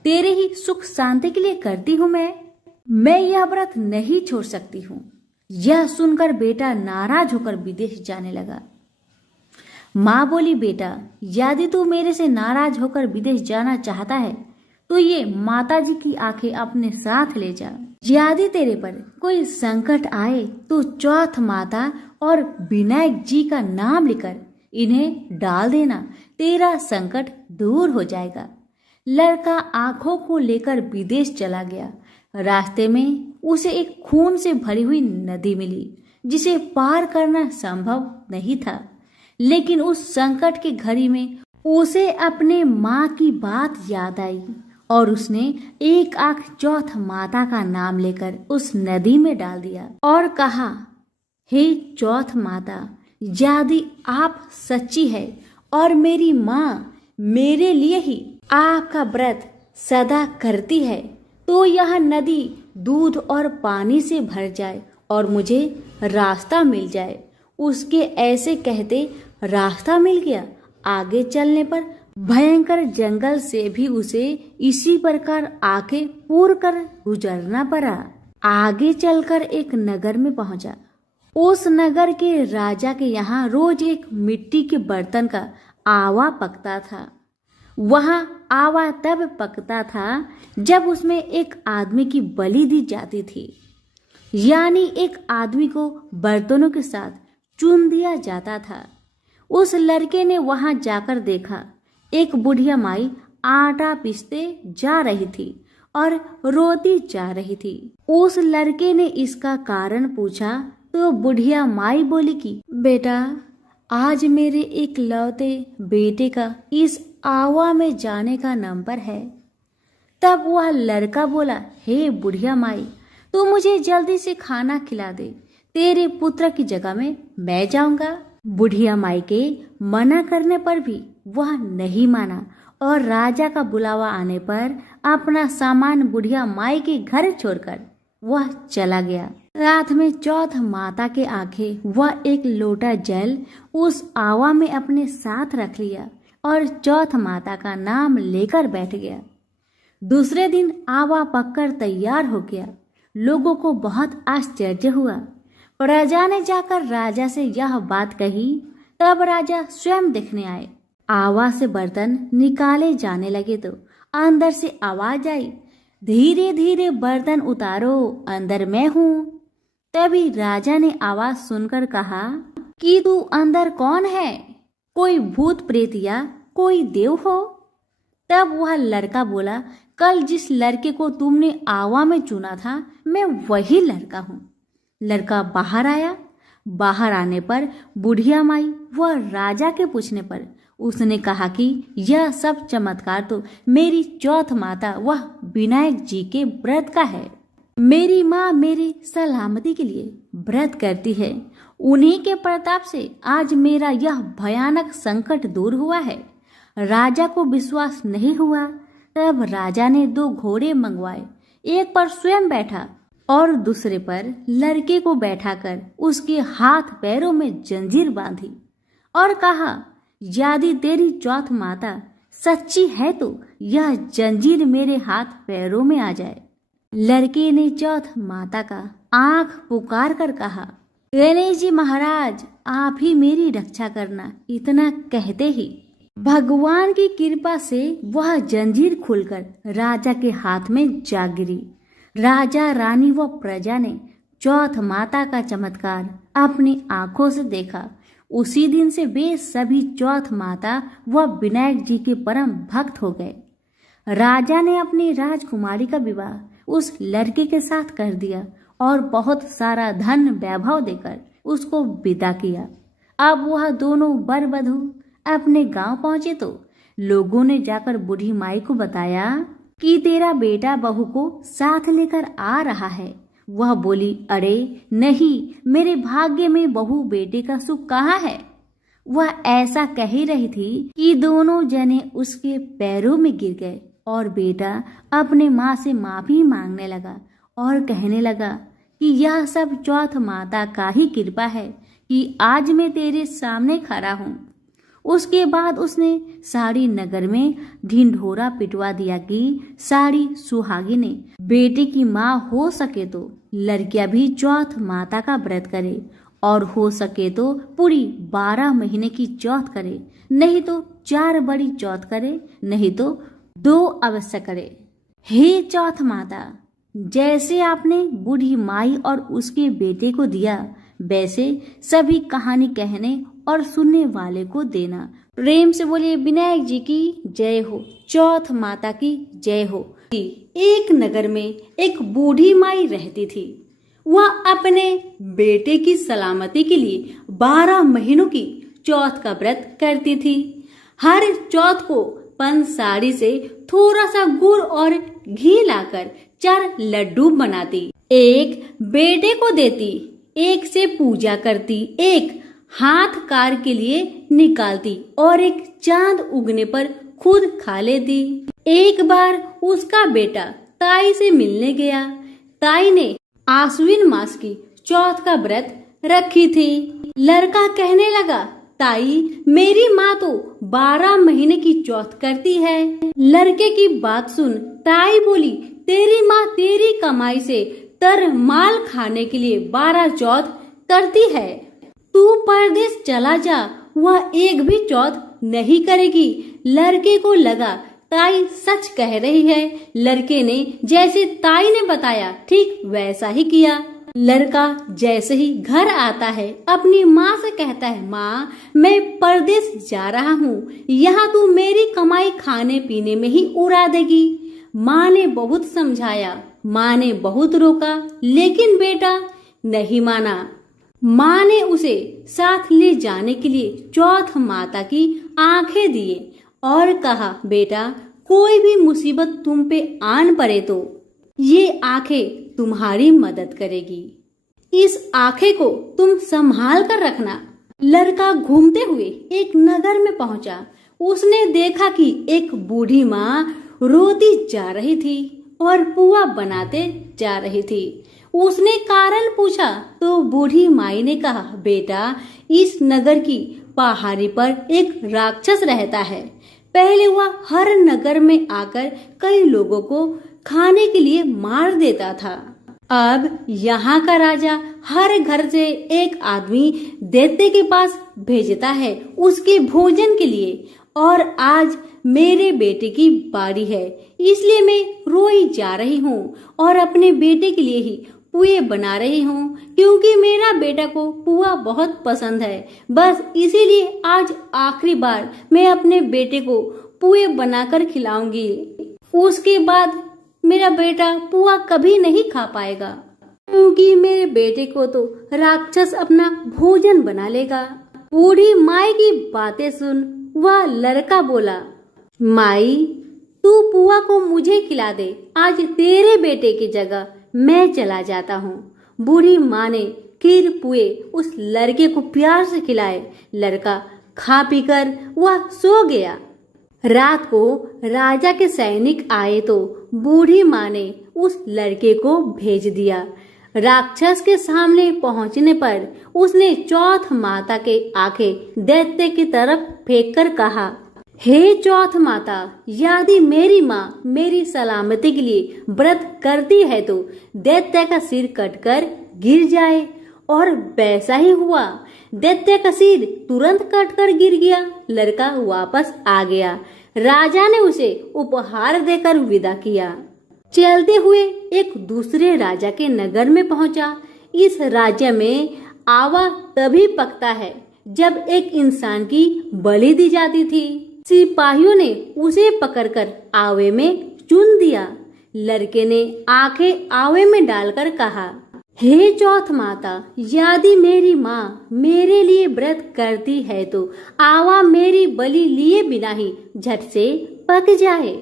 तेरे ही सुख शांति के लिए करती हूँ मैं यह व्रत नहीं छोड़ सकती हूँ। यह सुनकर बेटा नाराज होकर विदेश जाने लगा। माँ बोली, बेटा यदि तू मेरे से नाराज होकर विदेश जाना चाहता है तो ये माता जी की आंखें अपने साथ ले जा। यदि तेरे पर कोई संकट आए तो चौथ माता और विनायक जी का नाम लेकर इन्हें डाल देना, तेरा संकट दूर हो जाएगा। लड़का आंखों को लेकर विदेश चला गया। रास्ते में उसे एक खून से भरी हुई नदी मिली जिसे पार करना संभव नहीं था, लेकिन उस संकट की घड़ी में उसे अपने माँ की बात याद आई और उसने एक आंख चौथ माता का नाम लेकर उस नदी में डाल दिया और कहा, हे चौथ माता, यदि आप सच्ची है और मेरी माँ मेरे लिए ही आपका व्रत सदा करती है तो यह नदी दूध और पानी से भर जाए और मुझे रास्ता मिल जाए। उसके ऐसे कहते रास्ता मिल गया। आगे चलने पर भयंकर जंगल से भी उसे इसी प्रकार आके पूर कर गुजरना पड़ा। आगे चलकर एक नगर में पहुंचा। उस नगर के राजा के यहाँ रोज एक मिट्टी के बर्तन का आवा पकता था। वहाँ आवा तब पकता था जब उसमें एक आदमी की बलि दी जाती थी, यानी एक आदमी को बर्तनों के साथ चुन दिया जाता था। उस लड़के ने वहां जाकर देखा, एक बुढ़िया माई आटा पीसते जा रही थी और रोती जा रही थी। उस लड़के ने इसका कारण पूछा तो बुढ़िया माई बोली कि बेटा, आज मेरे एक लौते बेटे का इस आवा में जाने का नंबर है। तब वह लड़का बोला, हे बुढ़िया माई, तू मुझे जल्दी से खाना खिला दे, तेरे पुत्र की जगह में मैं जाऊंगा। बुढ़िया माई के मना करने पर भी वह नहीं माना और राजा का बुलावा आने पर अपना सामान बुढ़िया माई के घर छोड़कर वह चला गया। रात में चौथ माता के आंखें वह एक लोटा जल उस आवा में अपने साथ रख लिया और चौथ माता का नाम लेकर बैठ गया। दूसरे दिन आवा पककर तैयार हो गया। लोगों को बहुत आश्चर्य हुआ। प्रजा ने जाकर राजा से यह बात कही। तब राजा स्वयं देखने आए। आवा से बर्तन निकाले जाने लगे तो अंदर से आवाज आई, धीरे धीरे बर्तन उतारो, अंदर मैं हूँ। तभी राजा ने आवाज सुनकर कहा कि तू अंदर कौन है? कोई भूत प्रेत या कोई देव हो? तब वह लड़का बोला, कल जिस लड़के को तुमने आवा में चुना था मैं वही लड़का हूँ। लड़का बाहर आया। बाहर आने पर बुढ़िया माई व राजा के पूछने पर उसने कहा कि यह सब चमत्कार तो मेरी चौथ माता वह विनायक जी के व्रत का है। मेरी माँ मेरी सलामती के लिए व्रत करती है। उन्हीं के प्रताप से आज मेरा यह भयानक संकट दूर हुआ है। राजा को विश्वास नहीं हुआ। तब राजा ने 2 घोड़े मंगवाए। एक पर स्वयं बैठा और दूसरे पर लड़के को बैठाकर उसके हाथ पैरों में जंजीर बांधी और कहा, यदि तेरी चौथ माता सच्ची है तो यह जंजीर मेरे हाथ पैरों में आ जाए। लड़के ने चौथ माता का आंख पुकार कर कहा, गणेश जी महाराज आप ही मेरी रक्षा करना। इतना कहते ही भगवान की कृपा से वह जंजीर खुलकर राजा के हाथ में जा गिरी। राजा रानी व प्रजा ने चौथ माता का चमत्कार अपनी आंखों से देखा। उसी दिन से वे सभी चौथ माता व विनायक जी के परम भक्त हो गए। राजा ने अपनी राजकुमारी का विवाह उस लड़के के साथ कर दिया और बहुत सारा धन वैभव देकर उसको विदा किया। अब वह दोनों वर वधू अपने गांव पहुंचे तो लोगों ने जाकर बूढ़ी माई को बताया कि तेरा बेटा बहू को साथ लेकर आ रहा है। वह बोली, अरे नहीं, मेरे भाग्य में बहू बेटे का सुख कहाँ है। वह ऐसा कह ही रही थी कि दोनों जने उसके पैरों में गिर गए और बेटा अपने माँ से माफी मांगने लगा और कहने लगा कि यह सब चौथ माता का ही कृपा है कि आज मैं तेरे सामने खड़ा हूँ। उसके बाद उसने साड़ी नगर में ढिंढोरा पिटवा दिया कि साड़ी सुहागिने बेटे की माँ हो सके तो लड़कियां भी चौथ माता का व्रत करे और हो सके तो पूरी 12 महीने की चौथ करे, नहीं तो 4 बड़ी चौथ करे, नहीं तो 2 अवश्य करे। हे चौथ माता, जैसे आपने बूढ़ी माई और उसके बेटे को दिया वैसे सभी कहानी कहने और सुनने वाले को देना। प्रेम से बोलिए विनायक जी की जय हो, चौथ माता की जय हो। एक नगर में एक बूढ़ी माई रहती थी। वह अपने बेटे की सलामती के लिए 12 महीनों की चौथ का व्रत करती थी। हर चौथ को पंसारी से थोड़ा सा गुड़ और घी लाकर 4 लड्डू बनाती, एक बेटे को देती, एक से पूजा करती, एक हाथ कार के लिए निकालती और एक चांद उगने पर खुद खा लेती। एक बार उसका बेटा ताई से मिलने गया। ताई ने आश्विन मास की चौथ का व्रत रखी थी। लड़का कहने लगा, ताई मेरी माँ तो 12 महीने की चौथ करती है। लड़के की बात सुन ताई बोली, तेरी माँ तेरी कमाई से तर माल खाने के लिए 12 चौथ करती है। तू परदेश चला जा, वह एक भी चौथ नहीं करेगी। लड़के को लगा ताई सच कह रही है। लड़के ने जैसे ताई ने बताया ठीक वैसा ही किया। लड़का जैसे ही घर आता है अपनी माँ से कहता है, माँ मैं परदेश जा रहा हूँ, यहाँ तू मेरी कमाई खाने पीने में ही उड़ा देगी। माँ ने बहुत समझाया, माँ ने बहुत रोका, लेकिन बेटा नहीं माना। माँ ने उसे साथ ले जाने के लिए चौथ माता की आंखें दिए और कहा, बेटा कोई भी मुसीबत तुम पे आन पड़े तो ये आंखें तुम्हारी मदद करेगी। इस आंखें को तुम संभाल कर रखना। लड़का घूमते हुए एक नगर में पहुंचा। उसने देखा कि एक बूढ़ी माँ रोती जा रही थी और पुआ बनाते जा रही थी। उसने कारण पूछा तो बूढ़ी माई ने कहा, बेटा इस नगर की पहाड़ी पर एक राक्षस रहता है। पहले वह हर नगर में आकर कई लोगों को खाने के लिए मार देता था। अब यहाँ का राजा हर घर से एक आदमी दैत्य के पास भेजता है उसके भोजन के लिए। और आज मेरे बेटे की बारी है, इसलिए मैं रोई जा रही हूँ और अपने बेटे के लिए ही पुए बना रही हूँ, क्योंकि मेरा बेटा को पुआ बहुत पसंद है। बस इसीलिए आज आखिरी बार मैं अपने बेटे को पुए बनाकर खिलाऊंगी। उसके बाद मेरा बेटा पुआ कभी नहीं खा पाएगा, क्योंकि मेरे बेटे को तो राक्षस अपना भोजन बना लेगा। बूढ़ी माई की बातें सुन वह लड़का बोला, माई तू पुआ को मुझे खिला दे, आज तेरे बेटे की जगह मैं चला जाता हूँ। बूढ़ी माँ ने खीर पुए उस लड़के को प्यार से खिलाए। लड़का खा पीकर वह सो गया। रात को राजा के सैनिक आए तो बूढ़ी माँ ने उस लड़के को भेज दिया। राक्षस के सामने पहुंचने पर उसने चौथ माता के आंखें दैत्य की तरफ फेंककर कहा, हे चौथ माता, यदि मेरी माँ मेरी सलामती के लिए व्रत करती है तो दैत्य का सिर कटकर गिर जाए। और वैसा ही हुआ। दैत्य का सिर तुरंत कटकर गिर गया। लड़का वापस आ गया। राजा ने उसे उपहार देकर विदा किया। चलते हुए एक दूसरे राजा के नगर में पहुंचा। इस राज्य में आवा तभी पकता है जब एक इंसान की बलि दी जाती थी। सिपाहियों ने उसे पकड़कर आवे में चुन दिया। लड़के ने आंखें आवे में डालकर कहा, हे चौथ माता, यदि मेरी माँ मेरे लिए व्रत करती है तो आवा मेरी बलि लिए बिना ही झट से पक जाए।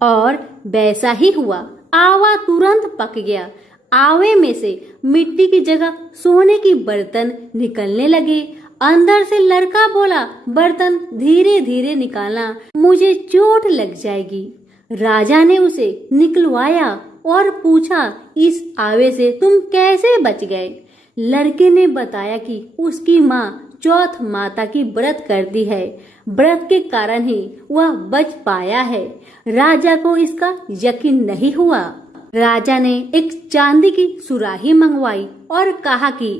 और वैसा ही हुआ। आवा तुरंत पक गया। आवे में से मिट्टी की जगह सोने की बर्तन निकलने लगे। अंदर से लड़का बोला, बर्तन धीरे धीरे निकालना, मुझे चोट लग जाएगी। राजा ने उसे निकलवाया और पूछा, इस आवे से तुम कैसे बच गए? लड़के ने बताया कि उसकी माँ चौथ माता की व्रत करती है, व्रत के कारण ही वह बच पाया है। राजा को इसका यकीन नहीं हुआ। राजा ने एक चांदी की सुराही मंगवाई और कहा कि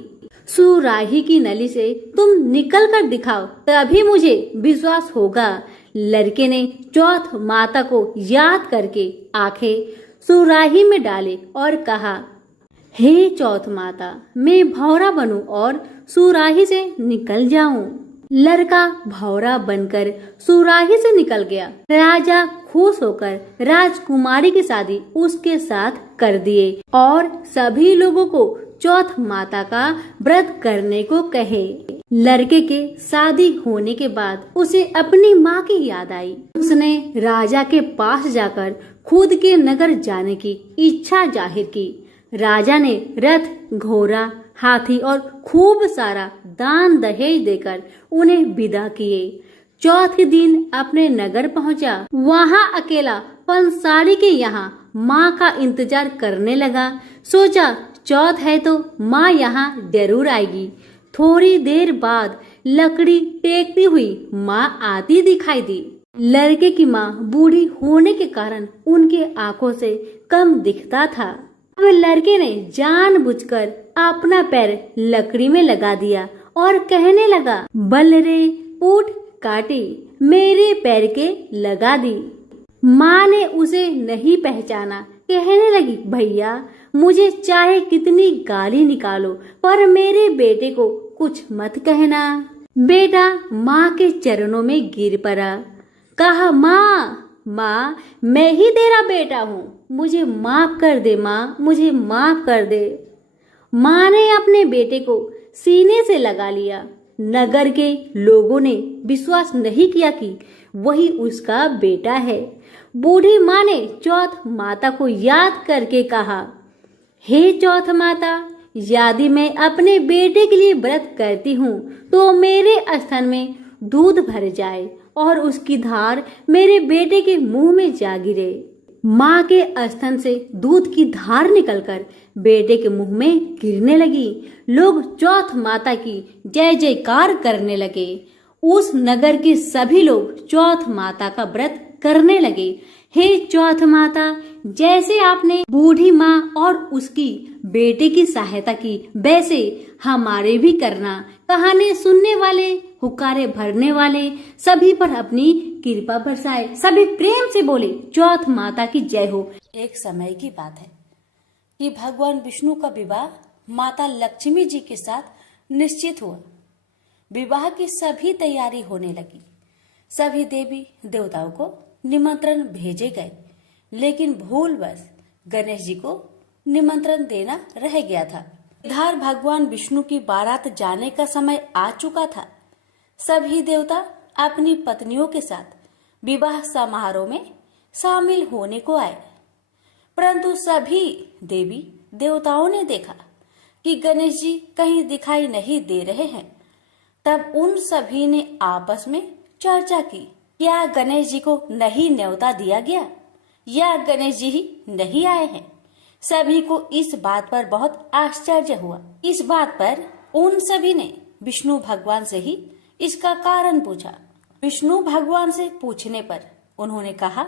सुराही की नली से तुम निकल कर दिखाओ, तभी मुझे विश्वास होगा। लड़के ने चौथ माता को याद करके आंखें सुराही में डाले और कहा, हे चौथ माता, मैं भौरा बनूं और सुराही से निकल जाऊं। लड़का भौरा बनकर सुराही से निकल गया। राजा खुश होकर राजकुमारी की शादी उसके साथ कर दिए और सभी लोगों को चौथ माता का व्रत करने को कहे। लड़के के शादी होने के बाद उसे अपनी माँ की याद आई। उसने राजा के पास जाकर खुद के नगर जाने की इच्छा जाहिर की। राजा ने रथ, घोड़ा, हाथी और खूब सारा दान दहेज देकर उन्हें विदा किए। चौथे दिन अपने नगर पहुंचा। वहां अकेला पंसारी के यहाँ माँ का इंतजार करने लगा। सोचा चौथ है तो माँ यहाँ जरूर आएगी। थोड़ी देर बाद लकड़ी टेकती हुई माँ आती दिखाई दी। लड़के की माँ बूढ़ी होने के कारण उनके आंखों से कम दिखता था। अब लड़के ने जानबूझकर अपना पैर लकड़ी में लगा दिया और कहने लगा, बल रे ऊठ काटी, मेरे पैर के लगा दी। माँ ने उसे नहीं पहचाना। कहने लगी, भैया मुझे चाहे कितनी गाली निकालो पर मेरे बेटे को कुछ मत कहना। बेटा माँ के चरणों में गिर पड़ा। कहा, माँ मैं ही तेरा बेटा हूँ, मुझे माफ कर दे माँ, मुझे माफ कर दे। माँ ने अपने बेटे को सीने से लगा लिया। नगर के लोगों ने विश्वास नहीं किया कि वही उसका बेटा है। बूढ़ी माँ ने चौथ माता को याद करके कहा, हे चौथ माता, यदि मैं अपने बेटे के लिए व्रत करती हूँ तो मेरे स्तन में दूध भर जाए और उसकी धार मेरे बेटे के मुंह में जा गिरे। माँ के स्तन से दूध की धार निकलकर बेटे के मुंह में गिरने लगी। लोग चौथ माता की जय जयकार करने लगे। उस नगर के सभी लोग चौथ माता का व्रत करने लगे। हे चौथ माता, जैसे आपने बूढ़ी माँ और उसकी बेटे की सहायता की, वैसे हमारे भी करना। कहानी सुनने वाले, हुक्कारे भरने वाले सभी पर अपनी कृपा बरसाए। सभी प्रेम से बोले, चौथ माता की जय हो। एक समय की बात है कि भगवान विष्णु का विवाह माता लक्ष्मी जी के साथ निश्चित हुआ। विवाह की सभी तैयारी होने लगी। सभी देवी देवताओं को निमंत्रण भेजे गए, लेकिन भूलवश गणेश जी को निमंत्रण देना रह गया था। इधर भगवान विष्णु की बारात जाने का समय आ चुका था। सभी देवता अपनी पत्नियों के साथ विवाह समारोह में शामिल होने को आए, परंतु सभी देवी देवताओं ने देखा कि गणेश जी कहीं दिखाई नहीं दे रहे हैं। तब उन सभी ने आपस में चर्चा की, क्या गणेश जी को नहीं न्योता दिया गया या गणेश जी ही नहीं आए हैं। सभी को इस बात पर बहुत आश्चर्य हुआ। इस बात पर उन सभी ने विष्णु भगवान से ही इसका कारण पूछा। विष्णु भगवान से पूछने पर उन्होंने कहा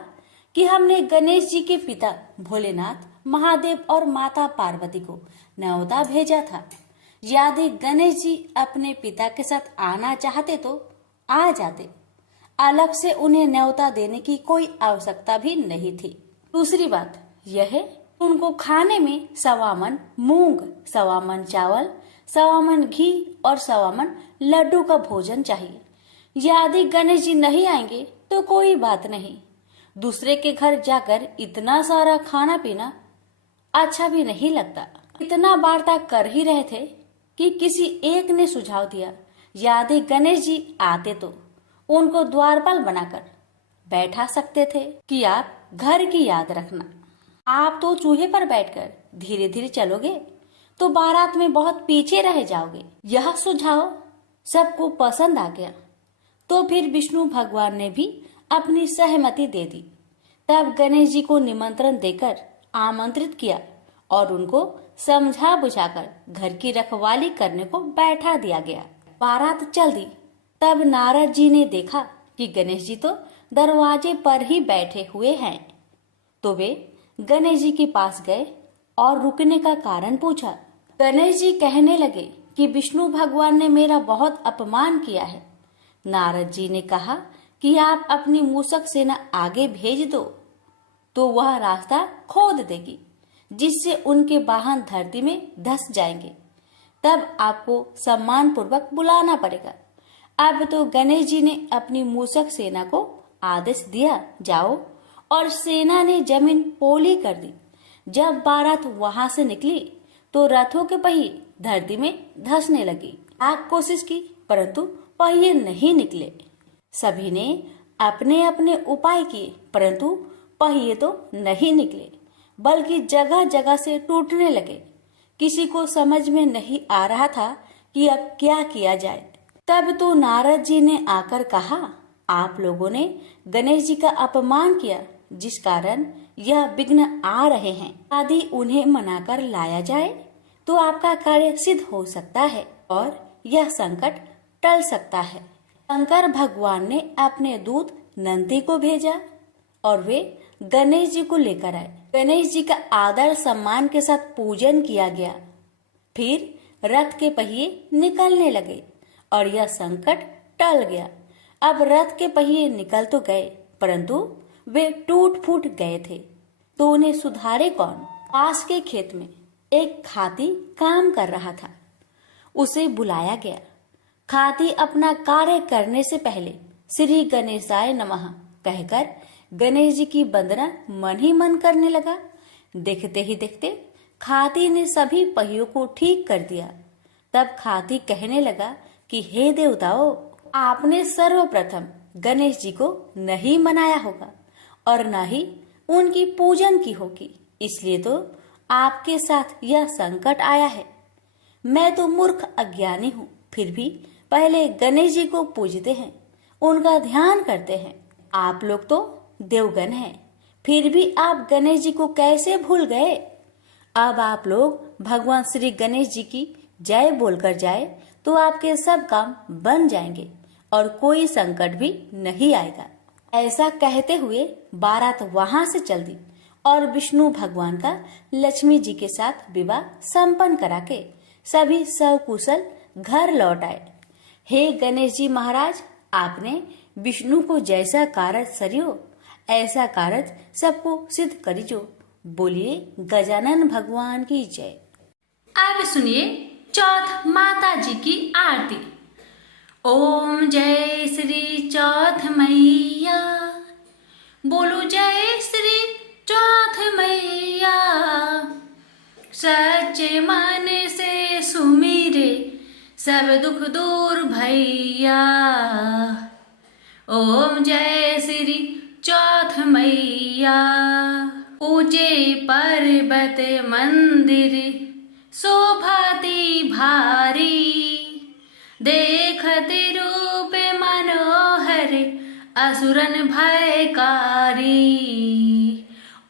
कि हमने गणेश जी के पिता भोलेनाथ, महादेव और माता पार्वती को न्योता भेजा था। यदि गणेश जी अपने पिता के साथ आना चाहते तो आ जाते, अलग से उन्हें न्योता देने की कोई आवश्यकता भी नहीं थी। दूसरी बात यह है, उनको खाने में 1.25 मन मूंग, 1.25 मन चावल, 1.25 मन घी और 1.25 मन लड्डू का भोजन चाहिए। यदि गणेश जी नहीं आएंगे तो कोई बात नहीं, दूसरे के घर जाकर इतना सारा खाना पीना अच्छा भी नहीं लगता। इतना वार्ता कर ही रहे थे कि किसी एक ने सुझाव दिया, यदि गणेश जी आते तो उनको द्वारपाल बनाकर बैठा सकते थे कि आप घर की याद रखना। आप तो चूहे पर बैठकर धीरे धीरे चलोगे तो बारात में बहुत पीछे रह जाओगे। यह सुझाव सबको पसंद आ गया, तो फिर विष्णु भगवान ने भी अपनी सहमति दे दी। तब गणेश जी को निमंत्रण देकर आमंत्रित किया और उनको समझा बुझाकर घर की रखवाली करने को बैठा दिया गया। बारात चल दी। तब नारद जी ने देखा कि गणेश जी तो दरवाजे पर ही बैठे हुए हैं, तो वे गणेश जी के पास गए और रुकने का कारण पूछा। गणेश जी कहने लगे कि विष्णु भगवान ने मेरा बहुत अपमान किया है। नारद जी ने कहा कि आप अपनी मूषक सेना आगे भेज दो तो वह रास्ता खोद देगी, जिससे उनके वाहन धरती में धंस जाएंगे। तब आपको सम्मान पूर्वक बुलाना पड़ेगा। अब तो गणेश जी ने अपनी मूषक सेना को आदेश दिया, जाओ, और सेना ने जमीन पोली कर दी। जब बारात वहां से निकली तो रथों के पहिए धरती में धंसने लगी। लाख कोशिश की परंतु पहिए नहीं निकले। सभी ने अपने अपने उपाय किए, परंतु पहिए तो नहीं निकले, बल्कि जगह जगह से टूटने लगे। किसी को समझ में नहीं आ रहा था कि अब क्या किया जाए। तब तो नारद जी ने आकर कहा, आप लोगों ने गणेश जी का अपमान किया, जिस कारण यह विघ्न आ रहे हैं। यदि उन्हें मनाकर लाया जाए तो आपका कार्य सिद्ध हो सकता है और यह संकट टल सकता है। शंकर भगवान ने अपने दूत नंदी को भेजा और वे गणेश जी को लेकर आए। गणेश जी का आदर सम्मान के साथ पूजन किया गया। फिर रथ के पहिए निकलने लगे और यह संकट टल गया। अब रथ के पहिए निकल तो गए, परंतु वे टूट फूट गए थे, तो उन्हें सुधारे कौन। पास के खेत में एक खाती काम कर रहा था। उसे बुलाया गया। खाती अपना कार्य करने से पहले श्री गणेशाय नमः कहकर गणेश जी की वंदना मन ही मन करने लगा। देखते ही देखते खाती ने सभी पहियों को ठीक कर दिया। तब खाती कहने लगा कि हे देवताओं, आपने सर्वप्रथम गणेश जी को नहीं मनाया होगा और न ही उनकी पूजन की होगी, इसलिए तो आपके साथ यह संकट आया है। मैं तो मूर्ख अज्ञानी हूँ, फिर भी पहले गणेश जी को पूजते हैं, उनका ध्यान करते हैं। आप लोग तो देवगण हैं, फिर भी आप गणेश जी को कैसे भूल गए। अब आप लोग भगवान श्री गणेश जी की जय बोलकर जाए तो आपके सब काम बन जाएंगे और कोई संकट भी नहीं आएगा। ऐसा कहते हुए बारात वहां से चल दी और विष्णु भगवान का लक्ष्मी जी के साथ विवाह संपन्न करा के सभी सकुशल घर लौट आए। हे गणेश जी महाराज, आपने विष्णु को जैसा कारज सरियो ऐसा कारज सबको सिद्ध करिजो। बोलिए गजानन भगवान की जय। अब सुनिए चौथ माता जी की आरती। ओम जय श्री चौथ मैया, बोलो जय श्री चौथ मैया। सच्चे मन से सुमिरे सब दुख दूर भैया। ओम जय श्री चौथ मैया। ऊंचे पर्वत मंदिर शोभाती भारी, देखते रूप मनोहर असुरन भयकारी।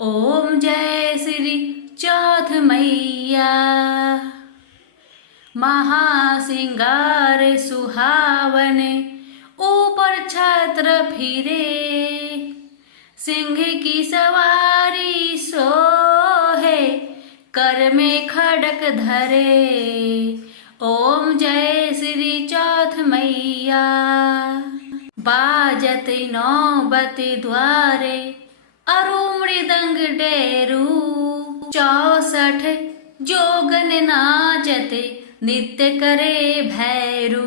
ओम जय श्री चौथ मैया। महासिंगार सुहावन ऊपर छत्र फिरे, सिंह की सवारी सोहे कर में खड़क धरे। ओम जय श्री चौथ मैया। बाजत नौबत द्वारे अरु मृदंग डेरू, 64 जोगन नाचते नित्य करे भैरू।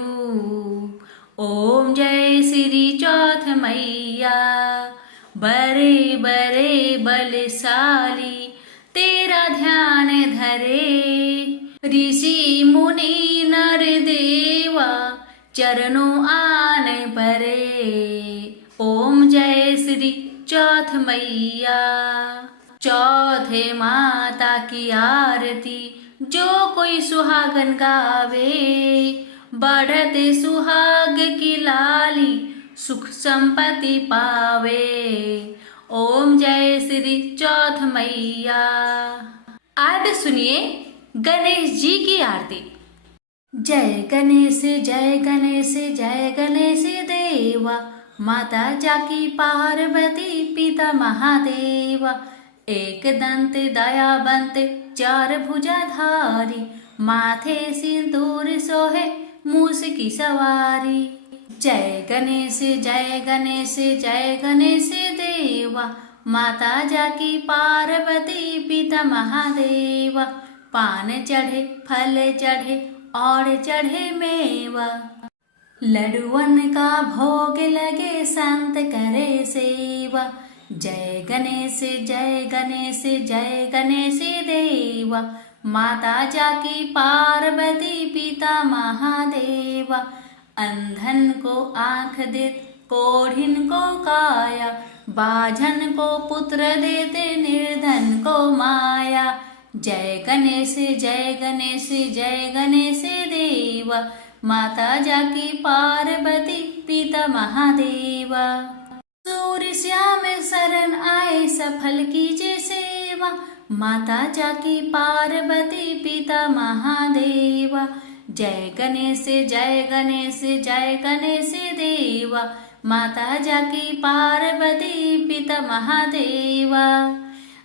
ओम जय श्री चौथ मैया। बड़े बड़े बलशाली तेरा ध्यान धरे, ऋषि मुनि नर देवा चरणों आन परे। ओम जय श्री चौथ मैया। चौथे माता की आरती जो कोई सुहागन गावे, बढ़ते सुहाग की लाली सुख संपत्ति पावे। ओम जय श्री चौथ मैया। आज सुनिए गणेश जी की आरती। जय गणेश जय गणेश जय गणेश देवा, माता जाकी पार्वती पिता महादेवा। एक दंत दयावंत चार भुजाधारी, माथे सिंदूर सोहे मूस की सवारी। जय गणेश जय गणेश जय गणेश देवा, माता जाकी पार्वती पिता महादेवा। पान चढ़े फल चढ़े और चढ़े मेवा, लड्डुअन का भोग लगे संत करे सेवा। जय गणेश जय गणेश जय गणेश देवा, माता जाकी पार्वती पिता महादेवा। अंधन को आँख देते कोढ़िन को काया, बाझन को पुत्र देते निर्धन को माया। जय गणेश जय गणेश जय गणेश देवा, माता जाकी पार्वती पिता महादेवा। सूर्य श्याम शरण आए सफल कीजिए सेवा, माता जाकी पार्वती पिता महादेवा। जय गणेश जय गणेश जय गणेश देवा, माता जाकी पार्वती पिता महादेवा।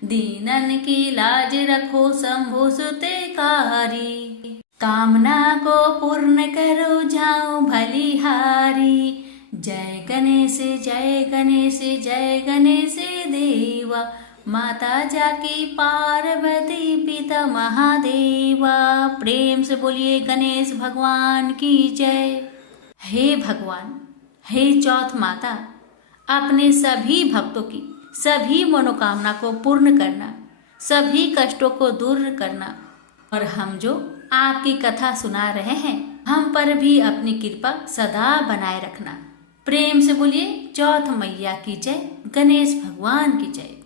दीनन की लाज रखो शंभु सुतेकारी, कामना को पूर्ण करो जाओ भलिहारी। जय गणेश जय गणेश जय गणेश देवा, माता जाकी पार्वती पिता महादेवा। प्रेम से बोलिए गणेश भगवान की जय। हे भगवान, हे चौथ माता, अपने सभी भक्तों की सभी मनोकामना को पूर्ण करना, सभी कष्टों को दूर करना, और हम जो आपकी कथा सुना रहे हैं हम पर भी अपनी कृपा सदा बनाए रखना। प्रेम से बोलिए चौथ मैया की जय, गणेश भगवान की जय।